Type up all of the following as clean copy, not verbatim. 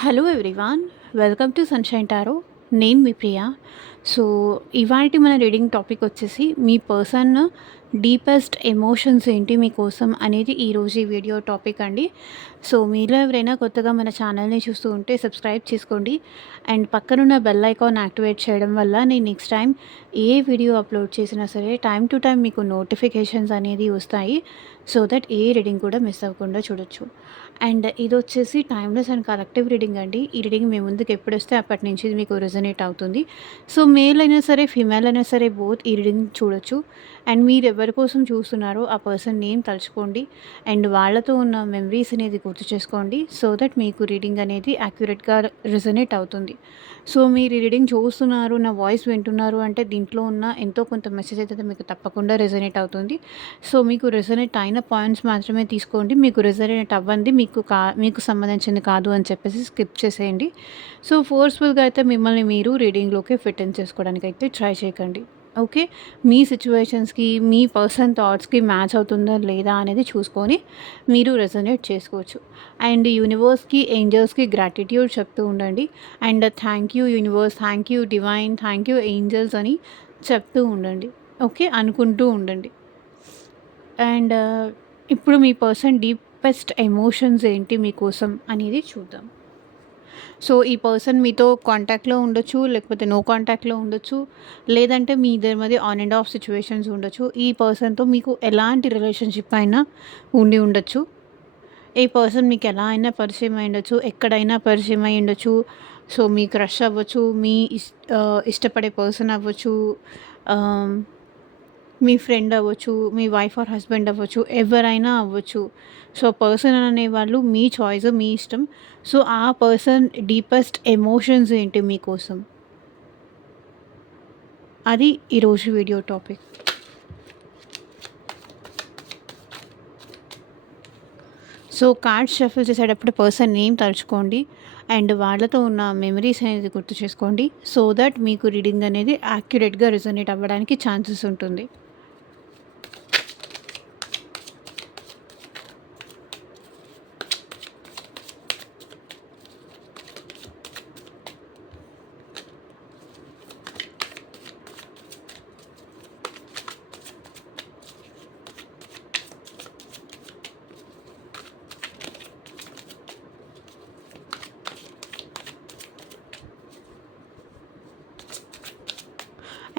Hello everyone, welcome to sunshine tarot. నేను మీ ప్రియ. So, ఇవాల్టి మన రీడింగ్ టాపిక్ వచ్చేసి మీ పర్సన్ డీపెస్ట్ ఎమోషన్స్ ఏంటి మీకోసం అనేది ఈరోజు ఈ వీడియో టాపిక్ అండి. సో, మీలో ఎవరైనా కొత్తగా మన ఛానల్‌ని చూస్తూ ఉంటే సబ్స్క్రైబ్ చేసుకోండి. అండ్ పక్కనున్న బెల్ ఐకాన్ యాక్టివేట్ చేయడం వల్ల నేను నెక్స్ట్ టైం ఏ వీడియో అప్లోడ్ చేసినా సరే టైం టు టైం మీకు నోటిఫికేషన్స్ అనేది వస్తాయి. సో దట్ ఏ రీడింగ్ కూడా మిస్ అవ్వకుండా చూడొచ్చు. అండ్ ఇదొచ్చేసి టైమ్‌లెస్ అండ్ కలెక్టివ్ రీడింగ్ అండి. ఈ రీడింగ్ మీ ముందుకు ఎప్పుడొస్తే అప్పటి నుంచి ఇది మీకు రెజొనేట్ అవుతుంది. సో, మేల్ అయినా సరే, ఫీమేల్ అయినా సరే బోత్ ఈ రీడింగ్ చూడొచ్చు. అండ్ మీరు ఎవరి కోసం చూస్తున్నారో ఆ పర్సన్ నేమ్ తలుచుకోండి. అండ్ వాళ్ళతో ఉన్న మెమరీస్ అనేది గుర్తు చేసుకోండి. సో దట్ మీకు రీడింగ్ అనేది యాక్యురేట్‌గా రెజొనేట్ అవుతుంది. సో, మీరు ఈ రీడింగ్ చూస్తున్నారు, నా వాయిస్ వింటున్నారు అంటే దీంట్లో ఉన్న ఎంతో కొంత మెసేజ్ అయితే మీకు తప్పకుండా రెజొనేట్ అవుతుంది. సో, మీకు రెజొనేట్ అయిన పాయింట్స్ మాత్రమే తీసుకోండి. మీకు రెజొనేట్ అవ్వంది మీకు సంబంధించింది కాదు అని చెప్పేసి స్కిప్ చేసేయండి. సో, ఫోర్స్‌ఫుల్‌గా అయితే మిమ్మల్ని మీరు రీడింగ్‌లోకి ఫిట్ ఇన్ చేసుకోవడానికైతే ట్రై చేయకండి. ఓకే. మీ సిట్యుయేషన్స్‌కి, మీ పర్సన్ థాట్స్‌కి మ్యాచ్ అవుతుందా లేదా అనేది చూసుకొని మీరు రెజొనేట్ చేసుకోవచ్చు. అండ్ యూనివర్స్‌కి, ఏంజెల్స్‌కి గ్రాటిట్యూడ్ చెప్తూ ఉండండి. And thank you universe, thank you divine, thank you angels అని చెప్తూ ఉండండి. ఓకే. అనుకుంటూ ఉండండి. అండ్ ఇప్పుడు మీ పర్సన్ డీపెస్ట్ ఎమోషన్స్ ఏంటి మీకోసం అనేది చూద్దాం. సో, ఈ పర్సన్ మీతో కాంటాక్ట్‌లో ఉండొచ్చు, లేకపోతే నో కాంటాక్ట్‌లో ఉండొచ్చు. లేదంటే మీ ఇద్దరి మధ్య ఆన్ అండ్ ఆఫ్ సిట్యుయేషన్స్ ఉండొచ్చు. ఈ పర్సన్‌తో మీకు ఎలాంటి రిలేషన్‌షిప్ అయినా ఉండి ఉండొచ్చు. ఈ పర్సన్ మీకు ఎలా అయినా పరిచయం అయి ఉండొచ్చు. ఎక్కడైనా పరిచయం అయి ఉండొచ్చు. సో, మీ క్రష్ అవ్వచ్చు, ఇష్టపడే పర్సన్ అవ్వచ్చు. ఆహ్ మీ ఫ్రెండ్ అవ్వచ్చు, మీ వైఫ్ ఆర్ హస్బెండ్ అవ్వచ్చు, ఎవరైనా అవ్వచ్చు. సో, పర్సన్ అనేవాళ్ళు మీ చాయిస్, మీ ఇష్టం. సో, ఆ పర్సన్ డీపెస్ట్ ఎమోషన్స్ ఏంటి మీకోసం? అది ఈరోజు video topic. So, cards shuffle చేసేటప్పుడు పర్సన్ నేమ్ తలుచుకోండి. అండ్ వాళ్ళతో ఉన్న మెమరీస్ అనేది గుర్తు చేసుకోండి. సో దట్ మీకు రీడింగ్ అనేది యాక్యురేట్‌గా రెజొనేట్ అవ్వడానికి ఛాన్సెస్ ఉంటుంది.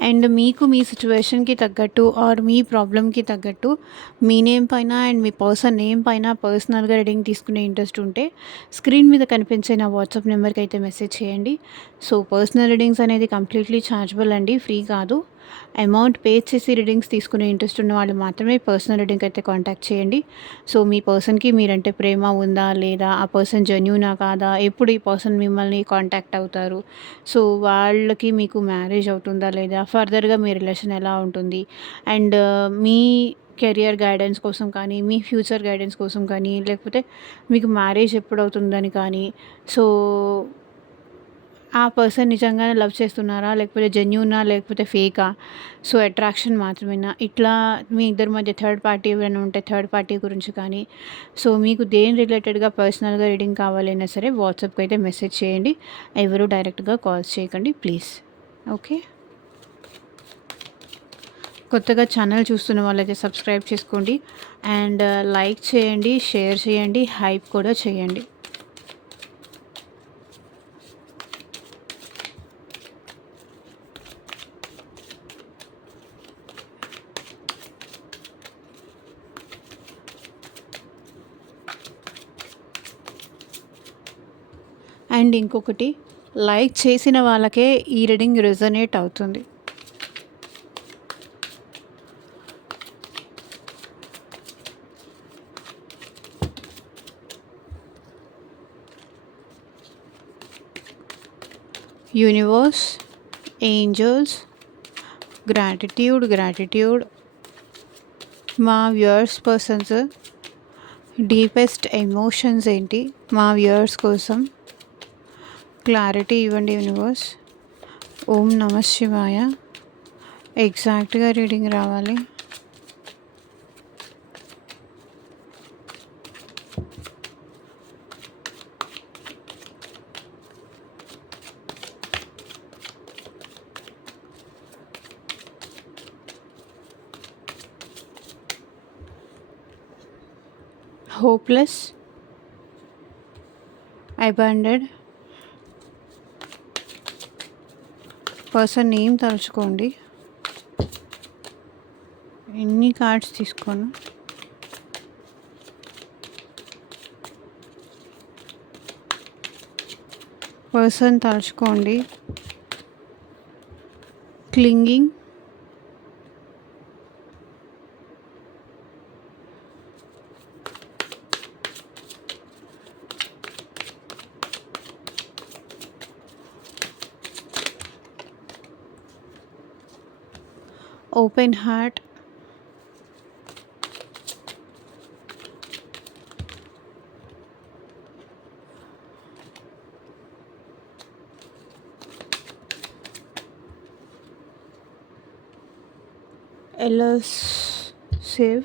అండ్ మీకు మీ సిట్యుయేషన్‌కి తగ్గట్టు ఆర్ మీ ప్రాబ్లమ్‌కి తగ్గట్టు మీ నేమ్ పైన అండ్ మీ పర్సన్ నేమ్ పైన పర్సనల్‌గా రీడింగ్ తీసుకునే ఇంట్రెస్ట్ ఉంటే స్క్రీన్ మీద కనిపించే నా వాట్సాప్ నెంబర్‌కి అయితే మెసేజ్ చేయండి. సో, పర్సనల్ రీడింగ్స్ అనేది కంప్లీట్‌లీ ఛార్జబుల్ అండి. ఫ్రీ కాదు. అమౌంట్ పే చేసి రీడింగ్స్ తీసుకునే ఇంట్రెస్ట్ ఉన్న వాళ్ళు మాత్రమే పర్సనల్ రీడింగ్ అయితే కాంటాక్ట్ చేయండి. సో, మీ పర్సన్‌కి మీరంటే ప్రేమ ఉందా? లేదా? ఆ పర్సన్ జెన్యూనా కాదా? ఎప్పుడు ఈ పర్సన్ మిమ్మల్ని కాంటాక్ట్ అవుతారు? సో, వాళ్ళకి మీకు మ్యారేజ్ అవుతుందా? లేదా? ఫర్దర్‌గా మీ రిలేషన్ ఎలా ఉంటుంది? అండ్ మీ కెరియర్ గైడెన్స్ కోసం కానీ, మీ ఫ్యూచర్ గైడెన్స్ కోసం కానీ, లేకపోతే మీకు మ్యారేజ్ ఎప్పుడవుతుందని కానీ, సో ఆ పర్సన్ నిజంగానే లవ్ చేస్తున్నారా? లేకపోతే జెన్యూనా? లేకపోతే ఫేకా? సో, అట్రాక్షన్ మాత్రమేనా? ఇట్లా మీ ఇద్దరి మధ్య థర్డ్ పార్టీ ఎవరైనా ఉంటే థర్డ్ పార్టీ గురించి కానీ, సో, మీకు దేని రిలేటెడ్‌గా పర్సనల్‌గా రీడింగ్ కావాలైనా సరే వాట్సాప్‌కి అయితే మెసేజ్ చేయండి. ఎవరు డైరెక్ట్‌గా కాల్స్ చేయకండి ప్లీజ్. ఓకే. కొత్తగా ఛానల్ చూస్తున్న వాళ్ళైతే సబ్స్క్రైబ్ చేసుకోండి. అండ్ లైక్ చేయండి, షేర్ చేయండి, హైప్ కూడా చేయండి. అండ్ ఇంకొకటి, లైక్ చేసిన వాళ్ళకే ఈ రీడింగ్ రెజొనేట్ అవుతుంది. యూనివర్స్, ఏంజెల్స్, గ్రాటిట్యూడ్ మా వ్యూయర్స్ పర్సన్స్ డీపెస్ట్ ఎమోషన్స్ ఏంటి మా వ్యూయర్స్ కోసం క్లారిటీ ఇవ్వండి యూనివర్స్. ఓం నమః శివాయ. ఎగ్జాక్ట్గా రీడింగ్ రావాలి. Hopeless, abandoned. పర్సన్ నేమ్ తలుచుకోండి. ఎన్ని కార్డ్స్ తీసుకోను. పర్సన్ తలుచుకోండి. Clinging, open heart, elusive,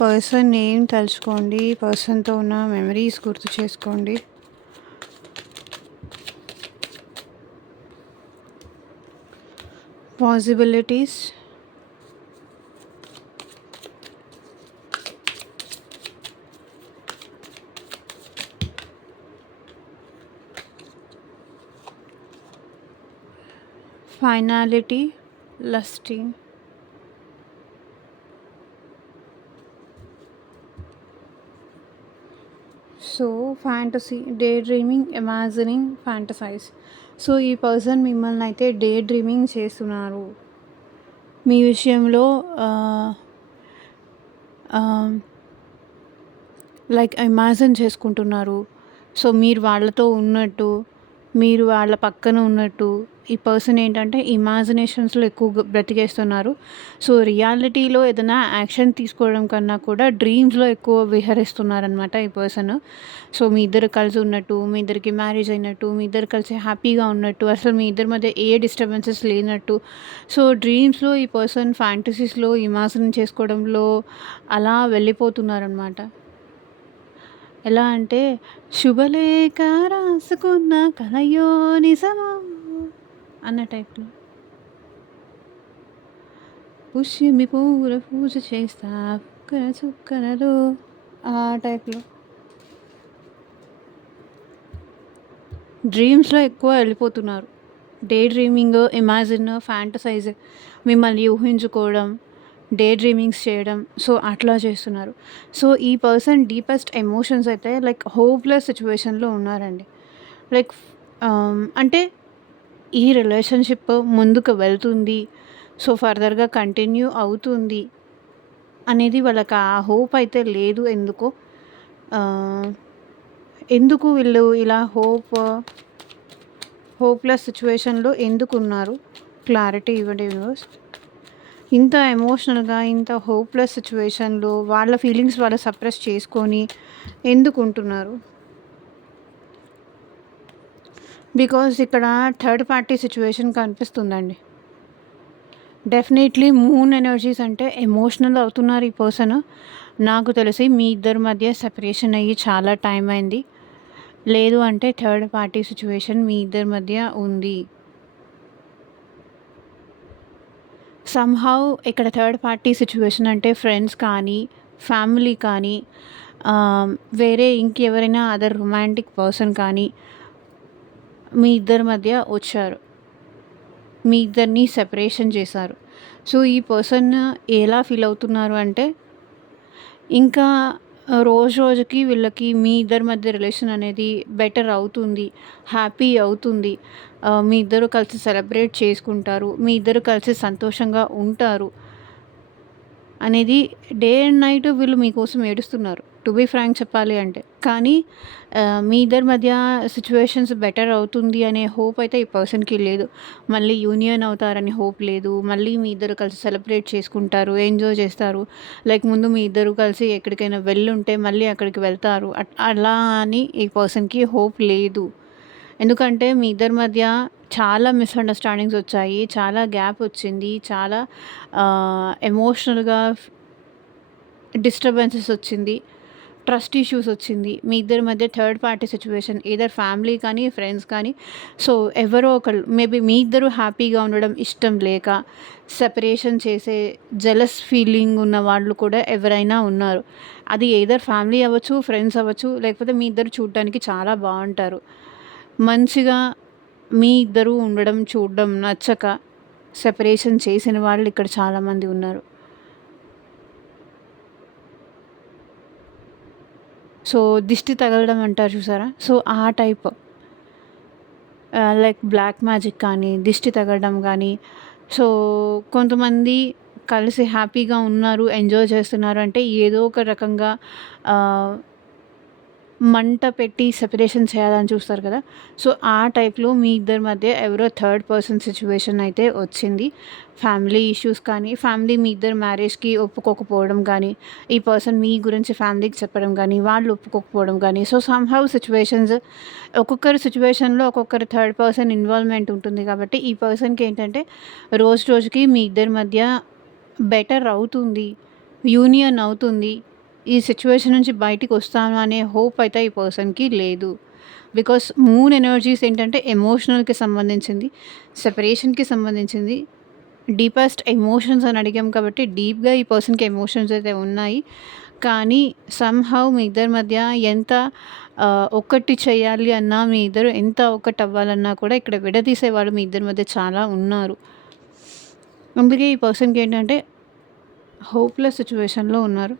person name తలుచుకోండి. పర్సన్తో ఉన్న మెమరీస్ గుర్తు చేసుకోండి. Possibilities, finality, lasting. So fantasy, day dreaming, imagining, fantasize. So ఈ పర్సన్ మిమ్మల్ని అయితే డే డ్రీమింగ్ చేస్తున్నారు. మీ విషయంలో లైక్ ఇమాజిన్ చేసుకుంటున్నారు. సో మీరు వాళ్ళతో ఉన్నట్టు, మీరు వాళ్ళ పక్కన ఉన్నట్టు. ఈ పర్సన్ ఏంటంటే ఇమాజినేషన్స్లో ఎక్కువ బ్రతికేస్తున్నారు. సో రియాలిటీలో ఏదైనా యాక్షన్ తీసుకోవడం కన్నా కూడా డ్రీమ్స్లో ఎక్కువ విహరిస్తున్నారనమాట ఈ పర్సన్. సో మీ ఇద్దరు కలిసి ఉన్నట్టు, మీ ఇద్దరికి మ్యారేజ్ అయినట్టు, మీ ఇద్దరు కలిసి హ్యాపీగా ఉన్నట్టు, అసలు మీ ఇద్దరి మధ్య ఏ డిస్టర్బెన్సెస్ లేనట్టు. సో డ్రీమ్స్లో ఈ పర్సన్ ఫ్యాంటసీస్లో ఇమాజిన్ చేసుకోవడంలో అలా వెళ్ళిపోతున్నారనమాట. ఎలా అంటే శుభలేఖ రాసుకున్న కలయో నిజమో అన్న టైప్లో. పుష్యమి పూల పూజ చేస్తా చుక్కనలు ఆ టైప్లో. డ్రీమ్స్లో ఎక్కువ వెళ్ళిపోతున్నారు. డే డ్రీమింగ్, ఇమాజిన్, ఫ్యాంటసైజ్, మిమ్మల్ని ఊహించుకోవడం, డే డ్రీమింగ్స్ చేయడం. సో అట్లా చేస్తున్నారు. సో ఈ పర్సన్ డీపెస్ట్ ఎమోషన్స్ అయితే లైక్ హోప్లెస్ సిచ్యువేషన్లో ఉన్నారండి. లైక్ అంటే ఈ రిలేషన్షిప్ ముందుకు వెళ్తుంది, సో ఫర్దర్గా కంటిన్యూ అవుతుంది అనేది వాళ్ళకి ఆ హోప్ అయితే లేదు. ఎందుకు వీళ్ళు ఇలా హోప్లెస్ సిచ్యువేషన్లో ఎందుకు ఉన్నారు? క్లారిటీ ఇవ్వండి యూనివర్స్. ఇంత ఎమోషనల్గా, ఇంత హోప్లెస్ సిచ్యువేషన్లో వాళ్ళ ఫీలింగ్స్ వాళ్ళు సప్రెస్ చేసుకొని ఎందుకు ఉంటున్నారు? బికాజ్ ఇక్కడ థర్డ్ పార్టీ సిచ్యువేషన్ కనిపిస్తుందండి. డెఫినెట్లీ మూన్ ఎనర్జీస్ అంటే ఎమోషనల్ అవుతున్నారు ఈ పర్సన్. నాకు తెలిసి మీ ఇద్దరి మధ్య సెపరేషన్ అయ్యి చాలా టైం అయింది. లేదు అంటే థర్డ్ పార్టీ సిచ్యువేషన్ మీ ఇద్దరి మధ్య ఉంది. సమ్హౌ ఇక్కడ థర్డ్ పార్టీ సిచ్యువేషన్ అంటే ఫ్రెండ్స్ కానీ, ఫ్యామిలీ కానీ, వేరే ఇంకెవరైనా అదర్ రొమాంటిక్ పర్సన్ కానీ మీ ఇద్దరి మధ్య వచ్చారు. మీ ఇద్దరిని సెపరేషన్ చేశారు. సో ఈ పర్సన్ ఎలా ఫీల్ అవుతున్నారు అంటే ఇంకా రోజు రోజుకి వీళ్ళకి మీ ఇద్దరి మధ్య రిలేషన్ అనేది బెటర్ అవుతుంది, హ్యాపీ అవుతుంది. మీ ఇద్దరు కలిసి సెలబ్రేట్ చేసుకుంటారు, మీ ఇద్దరు కలిసి సంతోషంగా ఉంటారు అనేది డే అండ్ నైట్ వీళ్ళు మీకోసం ఏడుస్తున్నారు, టు బీ ఫ్రాంక్ చెప్పాలి అంటే. కానీ మీ ఇద్దరి మధ్య సిచ్యువేషన్స్ బెటర్ అవుతుంది అనే హోప్ అయితే ఈ పర్సన్కి లేదు. మళ్ళీ యూనియన్ అవుతారని హోప్ లేదు. మళ్ళీ మీ ఇద్దరు కలిసి సెలబ్రేట్ చేసుకుంటారు, ఎంజాయ్ చేస్తారు. లైక్ ముందు మీ ఇద్దరు కలిసి ఎక్కడికైనా వెళ్ళుంటే మళ్ళీ అక్కడికి వెళ్తారు. అలా అని ఈ పర్సన్కి హోప్ లేదు. ఎందుకంటే మీ ఇద్దరి మధ్య చాలా మిస్‌అండర్‌స్టాండింగ్స్ వచ్చాయి. చాలా గ్యాప్ వచ్చింది. చాలా ఎమోషనల్‌గా డిస్టర్బెన్సెస్ వచ్చింది. ట్రస్ట్ ఇష్యూస్ వచ్చింది. మీ ఇద్దరి మధ్య third party situation either family కానీ, ఫ్రెండ్స్ కానీ, సో ఎవరో ఒకళ్ళు మేబీ మీ ఇద్దరు హ్యాపీగా ఉండడం ఇష్టం లేక సెపరేషన్ చేసే జెలస్ ఫీలింగ్ ఉన్న వాళ్ళు కూడా ఎవరైనా ఉన్నారు. అది ఎయిదర్ ఫ్యామిలీ అవ్వచ్చు, ఫ్రెండ్స్ అవ్వచ్చు, లేకపోతే మీ ఇద్దరు చూడడానికి చాలా బావుంటారు. మంచిగా మీ ఇద్దరు ఉండడం చూడడం నచ్చక సెపరేషన్ చేసిన వాళ్ళు ఇక్కడ చాలామంది ఉన్నారు. సో దిష్టి తగలడం అంటారు చూసారా? సో ఆ టైప్ లైక్ బ్లాక్ మ్యాజిక్ కానీ, దిష్టి తగలడం కానీ, సో కొంతమంది కలిసి హ్యాపీగా ఉన్నారు, ఎంజాయ్ చేస్తున్నారు అంటే ఏదో ఒక రకంగా మంట పెట్టి సెపరేషన్ చేయాలని చూస్తారు కదా! సో ఆ టైప్‌లో మీ ఇద్దరి మధ్య ఎవరో థర్డ్ పర్సన్ సిట్యుయేషన్ అయితే వచ్చింది. ఫ్యామిలీ ఇష్యూస్ కానీ, ఫ్యామిలీ మీ ఇద్దరి మ్యారేజ్‌కి ఒప్పుకోకపోవడం కానీ, ఈ పర్సన్ మీ గురించి ఫ్యామిలీకి చెప్పడం కానీ, వాళ్ళు ఒప్పుకోకపోవడం కానీ, సో సమ్‌హౌ సిట్యుయేషన్స్ ఒక్కొక్కరి సిట్యుయేషన్‌లో ఒక్కొక్కరి థర్డ్ పర్సన్ ఇన్వాల్వ్‌మెంట్ ఉంటుంది కాబట్టి, ఈ పర్సన్‌కి ఏంటంటే రోజు రోజుకి మీ ఇద్దరి మధ్య బెటర్ అవుతుంది. యూనియన్ అవుతుంది. ఈ సిట్యుయేషన్ నుంచి బయటికి వస్తాను అనే హోప్ అయితే ఈ పర్సన్‌కి లేదు. బికాస్ మూన్ ఎనర్జీస్ ఏంటంటే ఎమోషనల్‌కి సంబంధించింది, సెపరేషన్‌కి సంబంధించింది. డీపెస్ట్ ఎమోషన్స్ అని అడిగాం కాబట్టి డీప్‌గా ఈ పర్సన్‌కి ఎమోషన్స్ అయితే ఉన్నాయి. కానీ సమ్‌హౌ మీ ఇద్దరి మధ్య ఎంత ఒక్కటి చేయాలి అన్నా, మీ ఇద్దరు ఎంత ఒక్కటవ్వాలన్నా కూడా ఇక్కడ విడదీసేవాళ్ళు మీ ఇద్దరి మధ్య చాలా ఉన్నారు. అందుకే ఈ పర్సన్‌కి ఏంటంటే హోప్‌లెస్ సిట్యుయేషన్‌లో ఉన్నారు.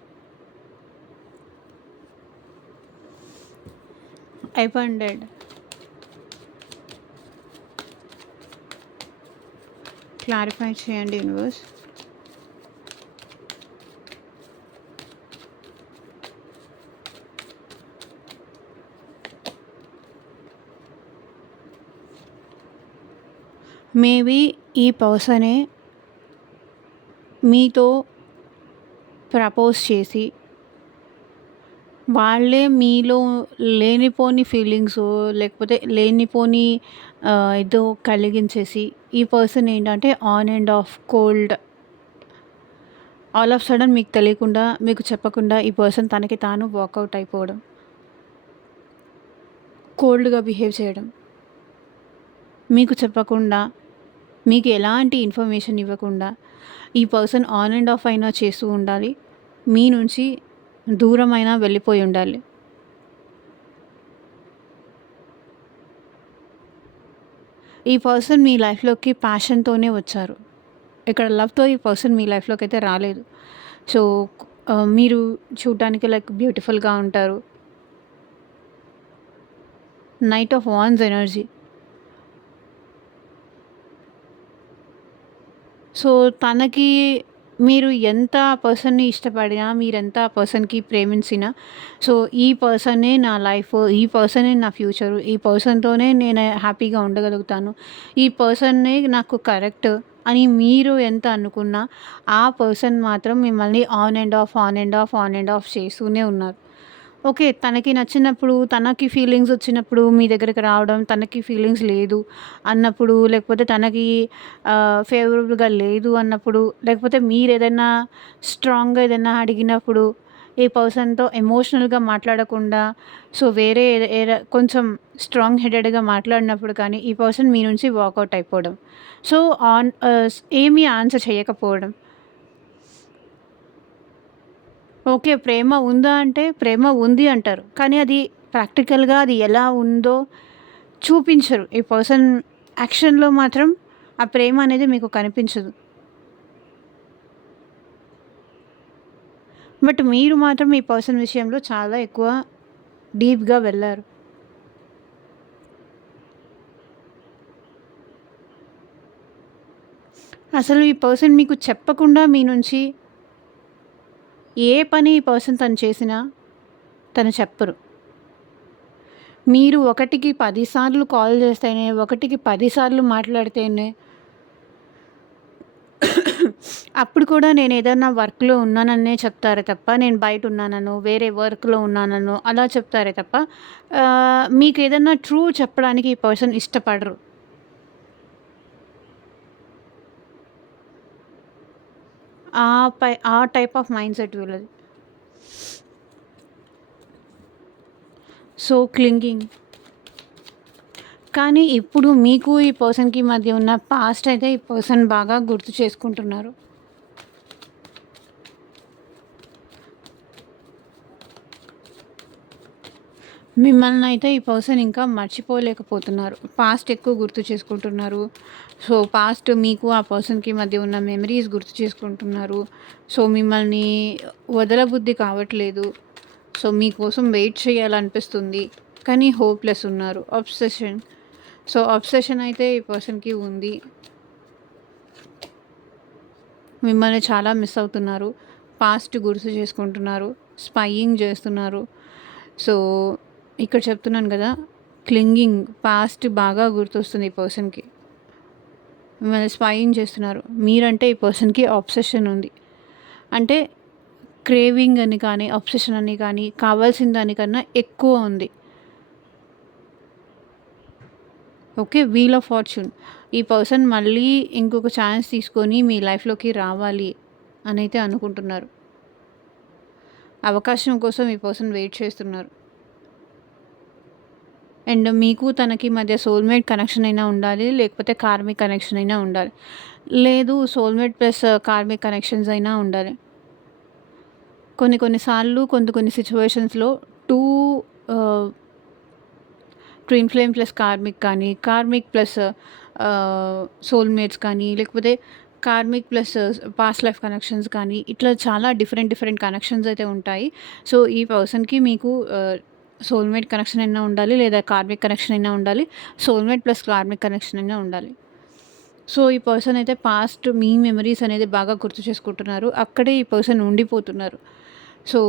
అయిపోయిండెడ్. క్లారిఫై చేయండి యూనివర్స్. మేబీ ఈ పర్సనే మీతో ప్రపోజ్ చేసి వాళ్ళే మీలో లేనిపోని ఫీలింగ్సో లేకపోతే లేనిపోని ఏదో కలిగించేసి ఈ పర్సన్ ఏంటంటే on and of cold all of sudden మీకు తెలియకుండా, మీకు చెప్పకుండా ఈ పర్సన్ తనకి తాను వాకౌట్ అయిపోవడం, కోల్డ్‌గా బిహేవ్ చేయడం, మీకు చెప్పకుండా, మీకు ఎలాంటి ఇన్ఫర్మేషన్ ఇవ్వకుండా ఈ పర్సన్ ఆన్ అండ్ ఆఫ్ అయినా చేస్తూ ఉండాలి. మీ నుంచి దూరమైనా వెళ్ళిపోయి ఉండాలి. ఈ పర్సన్ మీ లైఫ్‌లోకి ప్యాషన్‌తోనే వచ్చారు. ఇక్కడ లవ్‌తో ఈ పర్సన్ మీ లైఫ్‌లోకి అయితే రాలేదు. సో మీరు చూడటానికి లైక్ బ్యూటిఫుల్‌గా ఉంటారు. Knight of wands energy. So తనకి మీరు ఎంత ఆ పర్సన్‌ని ఇష్టపడినా, మీరెంత ఆ పర్సన్‌కి ప్రేమించినా, సో ఈ పర్సనే నా లైఫ్, ఈ పర్సనే నా ఫ్యూచరు, ఈ పర్సన్‌తోనే నేను హ్యాపీగా ఉండగలుగుతాను, ఈ పర్సనే నాకు కరెక్ట్ అని మీరు ఎంత అనుకున్నా, ఆ పర్సన్ మాత్రం మిమ్మల్ని on and of, on and of, on and of చేస్తూనే ఉన్నారు. ఓకే. తనకి నచ్చినప్పుడు, తనకి ఫీలింగ్స్ వచ్చినప్పుడు మీ దగ్గరికి రావడం, తనకి ఫీలింగ్స్ లేదు అన్నప్పుడు, లేకపోతే తనకి ఫేవరబుల్‌గా లేదు అన్నప్పుడు, లేకపోతే మీరేదైనా స్ట్రాంగ్‌గా ఏదైనా అడిగినప్పుడు, ఈ పర్సన్‌తో ఎమోషనల్‌గా మాట్లాడకుండా, సో వేరే కొంచెం స్ట్రాంగ్ హెడెడ్‌గా మాట్లాడినప్పుడు కానీ, ఈ పర్సన్ మీ నుంచి వాకౌట్ అయిపోవడం. సో ఏమీ ఆన్సర్ చేయకపోవడం. ఓకే. ప్రేమ ఉందా అంటే, ప్రేమ ఉంది అంటారు. కానీ అది ప్రాక్టికల్‌గా అది ఎలా ఉందో చూపించరు. ఈ పర్సన్ యాక్షన్‌లో మాత్రం ఆ ప్రేమ అనేది మీకు కనిపించదు. బట్ మీరు మాత్రం ఈ పర్సన్ విషయంలో చాలా ఎక్కువ డీప్‌గా వెళ్లారు. అసలు ఈ పర్సన్ మీకు చెప్పకుండా మీ నుంచి ఏ పని ఈ పర్సన్ తను చేసినా తను చెప్పరు. మీరు ఒకటికి 10 సార్లు కాల్ చేస్తేనే, ఒకటికి 10 సార్లు మాట్లాడితేనే అప్పుడు కూడా నేనేదన్నా వర్క్‌లో ఉన్నాననే చెప్తారే తప్ప, నేను బయటున్నాననో, వేరే వర్క్‌లో ఉన్నాననో అలా చెప్తారే తప్ప, మీకేదన్నా ట్రూ చెప్పడానికి ఈ పర్సన్ ఇష్టపడరు. ఆ టైప్ ఆఫ్ మైండ్‌సెట్ వీళ్ళది. So, clinging. కానీ ఇప్పుడు మీకు ఈ పర్సన్‌కి మధ్య ఉన్న పాస్ట్ అయితే ఈ పర్సన్ బాగా గుర్తు చేసుకుంటున్నారు. మిమ్మల్నయితే ఈ పర్సన్ ఇంకా మర్చిపోలేకపోతున్నారు. పాస్ట్ ఎక్కువ గుర్తు చేసుకుంటున్నారు. సో, పాస్ట్ మీకు ఆ పర్సన్‌కి మధ్య ఉన్న మెమరీస్ గుర్తు చేసుకుంటున్నారు. సో, మిమ్మల్ని వదలబుద్ధి కావట్లేదు. సో, మీకోసం వెయిట్ చేయాలనిపిస్తుంది. కానీ హోప్‌లెస్ ఉన్నారు. అబ్సెషన్. సో, అబ్సెషన్ అయితే ఈ పర్సన్‌కి ఉంది. మిమ్మల్ని చాలా మిస్ అవుతున్నారు. పాస్ట్ గుర్తు చేసుకుంటున్నారు. స్పైయింగ్ చేస్తున్నారు. సో, ఇక్కడ చెప్తున్నాను గదా! క్లింగింగ్ పాస్ట్ బాగా గుర్తొస్తుంది ఈ పర్సన్‌కి. మిమ్మల్ని స్పైయింగ్ చేస్తున్నారు. మీరంటే ఈ పర్సన్‌కి అబ్సెషన్ ఉంది. అంటే క్రేవింగ్ అని కానీ, అబ్సెషన్ అని కానీ, కావాల్సిన దానికన్నా ఎక్కువ ఉంది. ఓకే. Wheel of fortune. ఈ పర్సన్ మళ్ళీ ఇంకొక ఛాన్స్ తీసుకొని మీ లైఫ్‌లోకి రావాలి అనైతే అనుకుంటున్నారు. అవకాశం కోసం ఈ పర్సన్ వెయిట్ చేస్తున్నారు. అండ్ మీకు తనకి మధ్య సోల్‌మేట్ కనెక్షన్ అయినా ఉండాలి. లేకపోతే కార్మిక్ కనెక్షన్ అయినా ఉండాలి. లేదు సోల్‌మేట్ ప్లస్ కార్మిక్ కనెక్షన్స్ అయినా ఉండాలి. కొన్ని కొన్ని సార్లు కొన్ని సిట్యుయేషన్స్‌లో 2 ఆహ్, ట్విన్ ఫ్లేమ్ ప్లస్ కార్మిక్ కానీ, కార్మిక్ ప్లస్ సోల్‌మేట్స్ కానీ, లేకపోతే karmic plus past life connections కానీ, ఇట్లా చాలా డిఫరెంట్ కనెక్షన్స్ అయితే ఉంటాయి. సో, ఈ పర్సన్‌కి మీకు సోల్‌మేట్ కనెక్షన్ అయినా ఉండాలి, లేదా కార్మిక్ కనెక్షన్ అయినా ఉండాలి. సోల్‌మేట్ ప్లస్ కార్మిక్ కనెక్షన్ అయినా ఉండాలి. సో, ఈ పర్సన్ అయితే పాస్ట్ మీ మెమరీస్ అనేది బాగా గుర్తు చేసుకుంటున్నారు. అక్కడే ఈ పర్సన్ ఉండిపోతున్నారు. సో,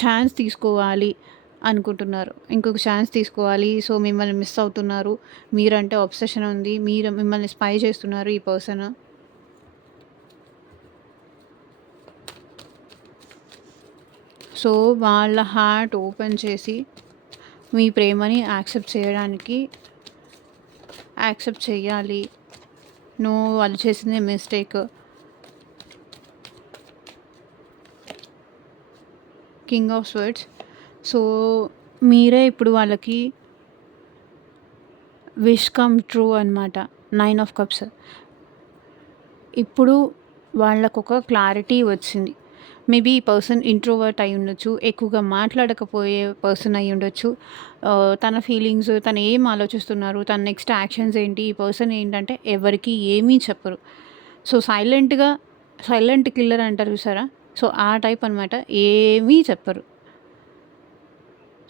ఛాన్స్ తీసుకోవాలి అనుకుంటున్నారు. ఇంకొక ఛాన్స్ తీసుకోవాలి. సో, మిమ్మల్ని మిస్ అవుతున్నారు. మీరంటే అబ్సెషన్ ఉంది. మిమ్మల్ని స్పై చేస్తున్నారు ఈ పర్సన్. సో, వాళ్ళ హార్ట్ ఓపెన్ చేసి మీ ప్రేమని యాక్సెప్ట్ చేయాలి. నో, వాళ్ళు చేసిందే mistake. King of swords. So, మీరే ఇప్పుడు వాళ్ళకి విష్ కమ్ ట్రూ అనమాట. 9 ఆఫ్ కప్స్. ఇప్పుడు వాళ్ళకొక క్లారిటీ వచ్చింది. మేబీ ఈ పర్సన్ ఇంట్రోవర్ట్ అయి ఉండొచ్చు. ఎక్కువగా మాట్లాడకపోయే పర్సన్ అయి ఉండొచ్చు. తన ఫీలింగ్స్, తను ఏం ఆలోచిస్తున్నారు, తన నెక్స్ట్ యాక్షన్స్ ఏంటి, ఈ పర్సన్ ఏంటంటే ఎవరికీ ఏమీ చెప్పరు. సో, సైలెంట్ కిల్లర్ అంటారు చూసారా? సో, ఆ టైప్ అనమాట. ఏమీ చెప్పరు.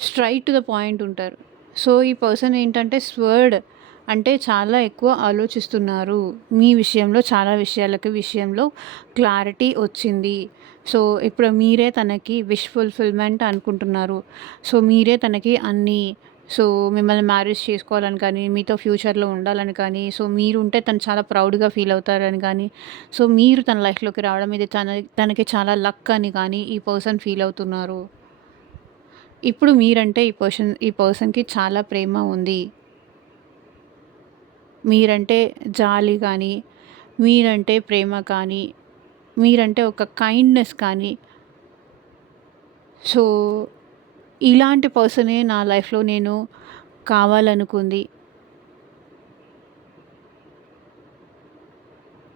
స్ట్రైట్ టు ద పాయింట్ ఉంటారు. సో, ఈ పర్సన్ ఏంటంటే స్వర్డ్ అంటే చాలా ఎక్కువ ఆలోచిస్తున్నారు. మీ విషయంలో చాలా విషయంలో క్లారిటీ వచ్చింది. సో, ఇప్పుడు మీరే తనకి విష్ ఫుల్‌ఫిల్‌మెంట్ అనుకుంటున్నారు. సో, మీరే తనకి అన్నీ, సో, మిమ్మల్ని మ్యారేజ్ చేసుకోవాలని కానీ, మీతో ఫ్యూచర్‌లో ఉండాలని కానీ, సో, మీరుంటే తను చాలా ప్రౌడ్‌గా ఫీల్ అవుతారని కానీ, సో, మీరు తన లైఫ్‌లోకి రావడం ఇది తనకి చాలా లక్ అని కానీ ఈ పర్సన్ ఫీల్ అవుతున్నారు. ఇప్పుడు మీరంటే ఈ పర్సన్‌కి చాలా ప్రేమ ఉంది. మీరంటే జాలి కానీ, మీరంటే ప్రేమ కానీ, మీరంటే ఒక కైండ్‌నెస్ కానీ, సో, ఇలాంటి పర్సనే నా లైఫ్‌లో నేను కావాలనుకుంది.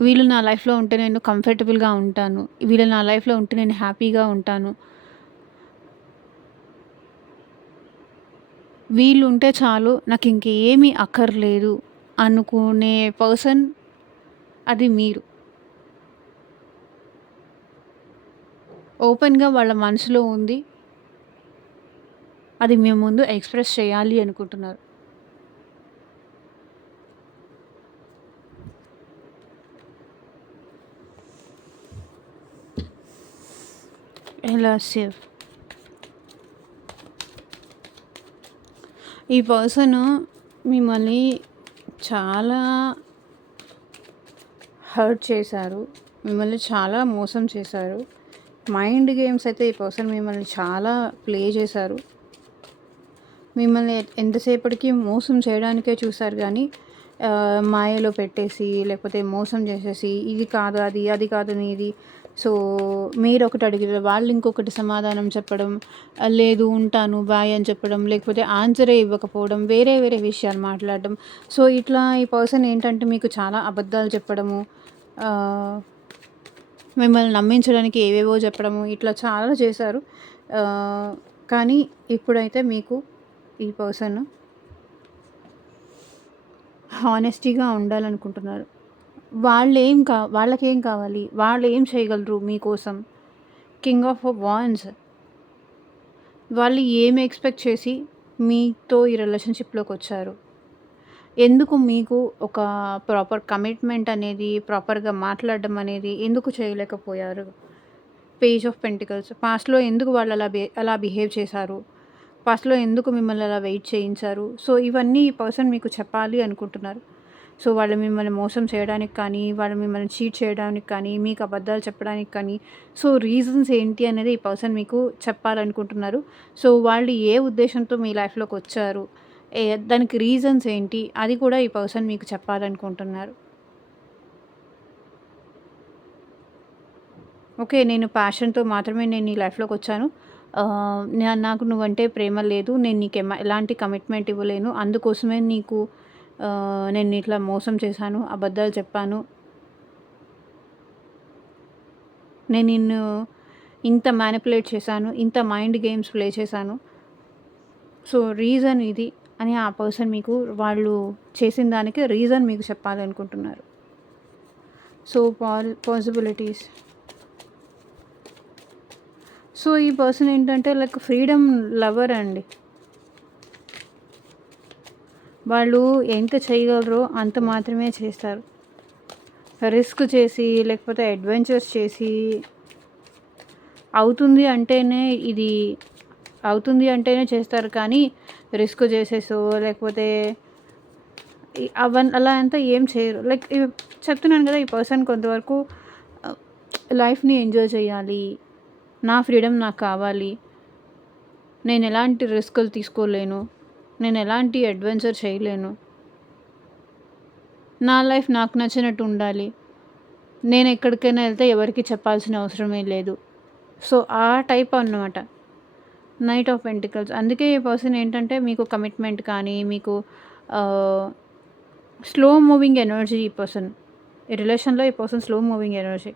వీళ్ళు నా లైఫ్‌లో ఉంటే నేను కంఫర్టబుల్‌గా ఉంటాను. వీళ్ళు నా లైఫ్‌లో ఉంటే నేను హ్యాపీగా ఉంటాను. వీళ్ళుంటే చాలు నాకింకేమీ అక్కర్లేదు అనుకునే పర్సన్ అది మీరు. ఓపెన్‌గా వాళ్ళ మనసులో ఉంది. అది మీ ముందు ఎక్స్‌ప్రెస్ చేయాలి అనుకుంటున్నారు. ఎలాసివ్. ఈ పర్సను మిమ్మల్ని చాలా హర్ట్ చేశారు. మిమ్మల్ని చాలా మోసం చేశారు. మైండ్ గేమ్స్ అయితే ఈ పర్సన్ మిమ్మల్ని చాలా ప్లే చేశారు. మిమ్మల్ని ఎంతసేపటికి మోసం చేయడానికే చూసారు గానీ, మాయలో పెట్టేసి, లేకపోతే మోసం చేసేసి, ఇది కాదు అది, అది కాదు నీది. సో, మీరొకటి అడిగితే వాళ్ళు ఇంకొకటి సమాధానం చెప్పడం, లేదు ఉంటాను, బాయ్ అని చెప్పడం, లేకపోతే ఆన్సరే ఇవ్వకపోవడం, వేరే వేరే విషయాలు మాట్లాడడం. సో, ఇట్లా ఈ పర్సన్ ఏంటంటే మీకు చాలా అబద్ధాలు చెప్పడము, ఆహ్, మిమ్మల్ని నమ్మించడానికి ఏవేవో చెప్పడము, ఇట్లా చాలా చేశారు. కానీ ఇప్పుడైతే మీకు ఈ పర్సన్ హానెస్టీగా ఉండాలనుకుంటున్నారు. వాళ్ళకేం కావాలి? వాళ్ళు ఏం చేయగలరు మీకోసం? King of wands. వాళ్ళు ఏమి ఎక్స్‌పెక్ట్ చేసి మీతో ఈ రిలేషన్‌షిప్‌లోకొచ్చారు? ఎందుకు మీకు ఒక ప్రాపర్ కమిట్మెంట్ అనేది, ప్రాపర్‌గా మాట్లాడడం అనేది ఎందుకు చేయలేకపోయారు? Page of pentacles. పాస్ట్‌లో ఎందుకు వాళ్ళు అలా బిహేవ్ చేశారు? పాస్ట్‌లో ఎందుకు మిమ్మల్ని అలా వెయిట్ చేయించారు? సో, ఇవన్నీ ఈ పర్సన్ మీకు చెప్పాలి అనుకుంటున్నారు. సో, వాళ్ళు మిమ్మల్ని మోసం చేయడానికి కానీ, వాళ్ళు మిమ్మల్ని చీట్ చేయడానికి కానీ, మీకు అబద్ధాలు చెప్పడానికి కానీ, సో, రీజన్స్ ఏంటి అనేది ఈ పర్సన్ మీకు చెప్పాలనుకుంటున్నారు. సో, వాళ్ళు ఏ ఉద్దేశంతో మీ లైఫ్‌లోకొచ్చారు? దానికి రీజన్స్ ఏంటి? అది కూడా ఈ పర్సన్ మీకు చెప్పాలనుకుంటున్నారు. ఓకే. నేను ప్యాషన్‌తో మాత్రమే నేను నీ లైఫ్‌లోకొచ్చాను. నాకు నువ్వంటే ప్రేమ లేదు. నేను నీకు ఎలాంటి కమిట్మెంట్ ఇవ్వలేను. అందుకోసమే నీకు నేను ఇట్లా మోసం చేశాను. అబద్ధాలు చెప్పాను. నేను నిన్ను ఇంత మ్యానిపులేట్ చేశాను. ఇంత మైండ్ గేమ్స్ ప్లే చేశాను. సో, రీజన్ ఇది అని ఆ పర్సన్ మీకు వాళ్ళు చేసిన దానికి రీజన్ మీకు చెప్పాలనుకుంటున్నారు. So, possibilities. సో, ఈ పర్సన్ ఏంటంటే లైక్ ఫ్రీడమ్ లవర్ అండి. వాళ్ళు ఎంత చేయగలరో అంత మాత్రమే చేస్తారు. రిస్క్ చేసి, లేకపోతే అడ్వెంచర్స్ చేసి, అవుతుంది అంటేనే ఇది అవుతుంది అంటేనే చేస్తారు. కానీ రిస్క్ చేసేసో, లేకపోతే అలా అంతా ఏం చేయరు. లైక్ చెప్తున్నాను కదా! ఈ పర్సన్ కొంతవరకు లైఫ్‌ని ఎంజాయ్ చేయాలి. నా ఫ్రీడమ్ నాకు కావాలి. నేను ఎలాంటి రిస్కులు తీసుకోలేను. నేను ఎలాంటి అడ్వెంచర్ చేయలేను. నా లైఫ్ నాకు నచ్చినట్టు ఉండాలి. నేను ఎక్కడికైనా వెళ్తే ఎవరికీ చెప్పాల్సిన అవసరమే లేదు. సో, ఆ టైప్ అన్నమాట. Knight of pentacles. అందుకే ఈ పర్సన్ ఏంటంటే మీకు కమిట్మెంట్ కానీ, మీకు స్లో మూవింగ్ ఎనర్జీ ఈ పర్సన్. ఈ రిలేషన్‌లో ఈ person slow moving energy.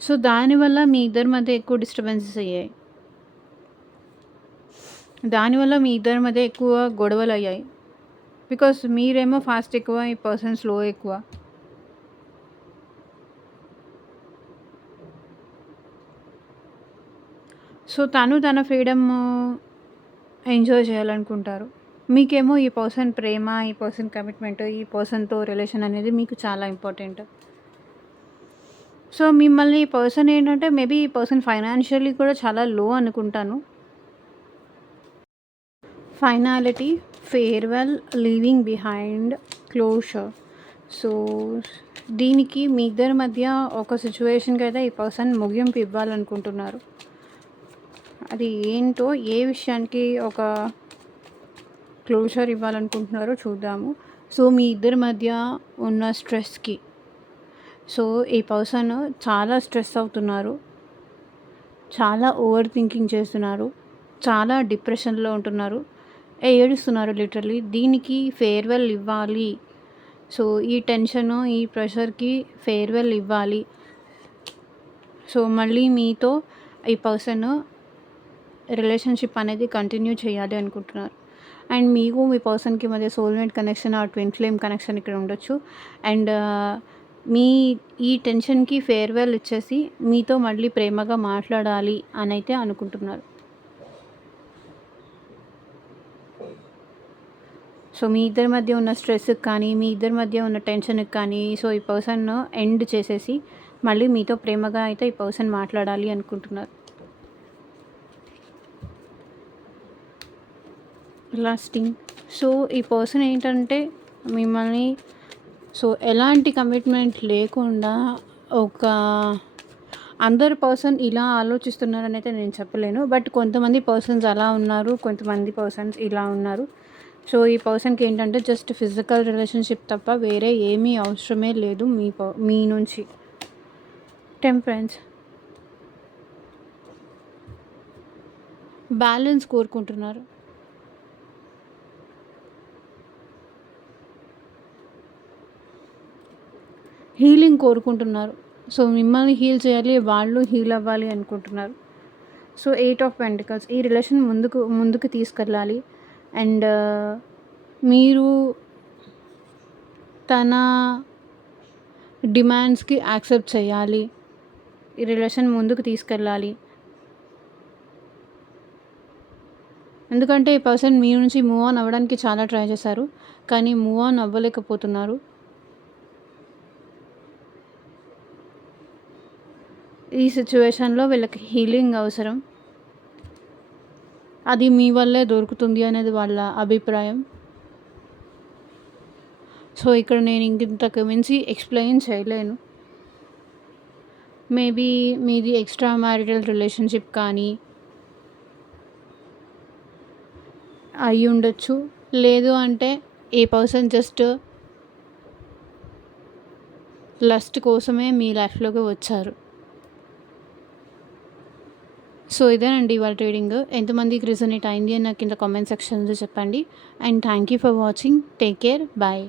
So, దానివల్ల మీ ఇద్దరి మధ్య ఎక్కువ డిస్టర్బెన్సెస్ అయ్యాయి. దానివల్ల మీ ఇద్దరి మధ్య ఎక్కువ గొడవలయ్యాయి. బికాస్ మీరేమో ఫాస్ట్ ఎక్కువ, ఈ పర్సన్ స్లో ఎక్కువ. సో, తన ఫ్రీడమ్ ఎంజాయ్ చేయాలనుకుంటారు. మీకేమో ఈ పర్సన్ ప్రేమ, ఈ పర్సన్ కమిట్మెంట్, ఈ పర్సన్‌తో రిలేషన్ అనేది మీకు చాలా ఇంపార్టెంట్. సో, మిమ్మల్ని ఈ పర్సన్ ఏంటంటే మేబీ ఈ పర్సన్ ఫైనాన్షియల్లీ కూడా చాలా లో అనుకుంటాను. Finality, farewell, leaving behind, closure. So, దీనికి మీ ఇద్దరి మధ్య ఒక సిట్యుయేషన్‌కి అయితే ఈ పర్సన్ ముగింపు ఇవ్వాలనుకుంటున్నారు. అది ఏంటో, ఏ విషయానికి ఒక క్లోజర్ ఇవ్వాలనుకుంటున్నారో చూద్దాము. సో, మీ ఇద్దరి మధ్య ఉన్న స్ట్రెస్‌కి. సో, ఈ పర్సన్ చాలా స్ట్రెస్ అవుతున్నారు. చాలా ఓవర్ థింకింగ్ చేస్తున్నారు. చాలా డిప్రెషన్‌లో ఉంటున్నారు. ఏడుస్తున్నారు లిటరల్లీ. దీనికి ఫేర్‌వెల్ ఇవ్వాలి. సో, ఈ టెన్షను, ఈ ప్రెషర్‌కి ఫేర్‌వెల్ ఇవ్వాలి. సో, మళ్ళీ మీతో ఈ పర్సన్ రిలేషన్‌షిప్ అనేది కంటిన్యూ చేయాలి అనుకుంటున్నారు. అండ్ మీకు మీ పర్సన్‌కి మధ్య soulmate connection or twin flame connection ఇక్కడ ఉండొచ్చు. అండ్ మీ ఈ టెన్షన్‌కి ఫేర్‌వెల్ ఇచ్చేసి మీతో మళ్ళీ ప్రేమగా మాట్లాడాలి అనైతే అనుకుంటున్నారు. సో, మీ ఇద్దరి మధ్య ఉన్న స్ట్రెస్‌కి కానీ, మీ ఇద్దరి మధ్య ఉన్న టెన్షన్‌కి కానీ, సో, ఈ పర్సన్ ఎండ్ చేసేసి మళ్ళీ మీతో ప్రేమగా అయితే ఈ పర్సన్ మాట్లాడాలి అనుకుంటున్నారు. లాస్టింగ్. సో ఈ పర్సన్ ఏంటంటే మిమ్మల్ని ఎలాంటి కమిట్మెంట్ లేకుండా ఒక అందరు పర్సన్ ఇలా ఆలోచిస్తున్నారని అయితే నేను చెప్పలేను. బట్ కొంతమంది పర్సన్స్ అలా ఉన్నారు, కొంతమంది పర్సన్స్ ఇలా ఉన్నారు. సో ఈ పర్సన్కి ఏంటంటే జస్ట్ ఫిజికల్ రిలేషన్షిప్ తప్ప వేరే ఏమీ అవసరమే లేదు మీ నుంచి. టెంపరెన్స్. బ్యాలెన్స్ కోరుకుంటున్నారు. హీలింగ్ కోరుకుంటున్నారు. సో మిమ్మల్ని హీల్ చేయాలి, వాళ్ళు హీల్ అవ్వాలి అనుకుంటున్నారు. So 8 of pentacles. ఈ రిలేషన్ ముందుకు తీసుకెళ్ళాలి. అండ్ మీరు తన డిమాండ్స్కి యాక్సెప్ట్ చేయాలి. ఈ రిలేషన్ ముందుకు తీసుకెళ్ళాలి. ఎందుకంటే ఈ పర్సన్ మీ నుంచి మూవ్ ఆన్ అవ్వడానికి చాలా ట్రై చేశారు, కానీ మూవ్ ఆన్ అవ్వలేకపోతున్నారు. ఈ సిచ్యువేషన్లో వీళ్ళకి హీలింగ్ అవసరం. అది మీ వల్లే దొరుకుతుంది అనేది వాళ్ళ అభిప్రాయం. సో ఇక్కడ నేను ఇంతకు మించి ఎక్స్ప్లెయిన్ చేయలేను. మేబీ మీది ఎక్స్ట్రా మ్యారిటల్ రిలేషన్షిప్ కానీ అయి ఉండొచ్చు. లేదు అంటే ఏ పర్సన్ జస్ట్ లస్ట్ కోసమే మీ లైఫ్లోకి వచ్చారు. సో ఇదేనండి ఇవాళ ట్రేడింగ్. ఎంతమందికి రిజనేట్ అయింది అని నాకు కింద కామెంట్ సెక్షన్లో చెప్పండి. And thank you for watching. Take care. Bye.